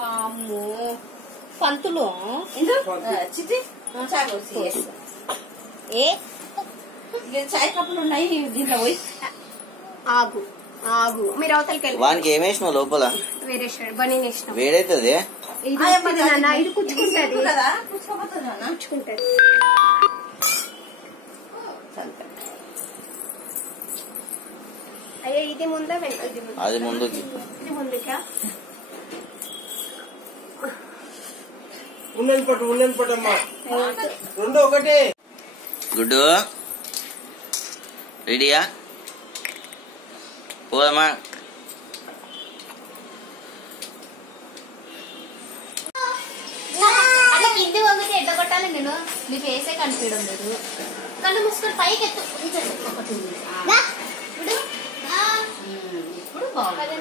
వామ్మో పంతులు చిట్టి ఏ చాయ్ కప్పులు ఉన్నాయి దీంట్లో పోయి ఆగు ఆగు మీరు అవతలకి వెళ్ళి వానికి ఏమేసినావు లోపల వేరే బనీ వేసినాం వేడైతుంది ఇది కుచ్చుకుంటది కదా పుచ్చుకోపోతున్నా కుచ్చుకుంటది అయ్యో ఇది ముందా అది ముందుకి ఇది ముందుకా ఉండని పట్టమ్మా రెండు ఒకటి గుడ్డు రెడీయా పోదమ్మా అట్లా కింది వంగితే ఎట్లా కొట్టాలి నేను నీ ఫేసే కనిపించడం లేదు కళ్ళు మూసుకొని పైకి ఎత్తు ఒకటి ఇప్పుడు బాగుంది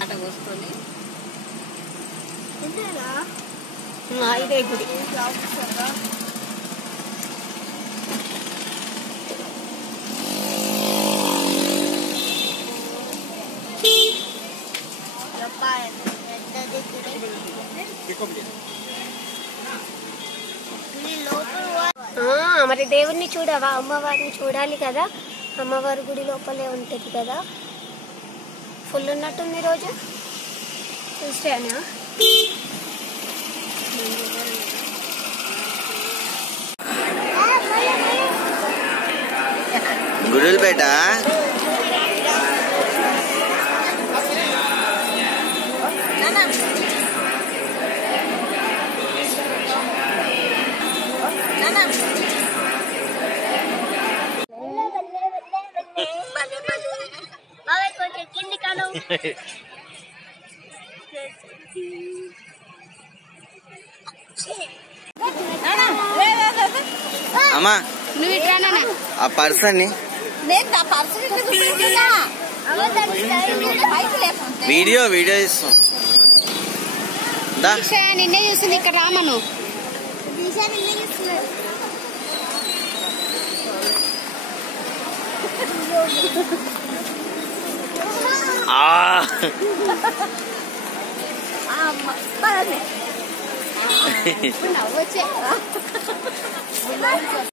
అట కోసుకొని ఇదే గుడి మరి దేవుడిని చూడవా అమ్మవారిని చూడాలి కదా అమ్మవారి గుడి లోపలే ఉంటుంది కదా ఫుల్ ఉన్నట్టుంది రోజు చూసానా గుడులపేట అమ్మా నువ్వు ఇట్లా ఆ పర్సన్ ని వీడియో ఇస్తాం నిన్నే చూస్తుంది ఇక్కడ రామను నవ్వొచ్చే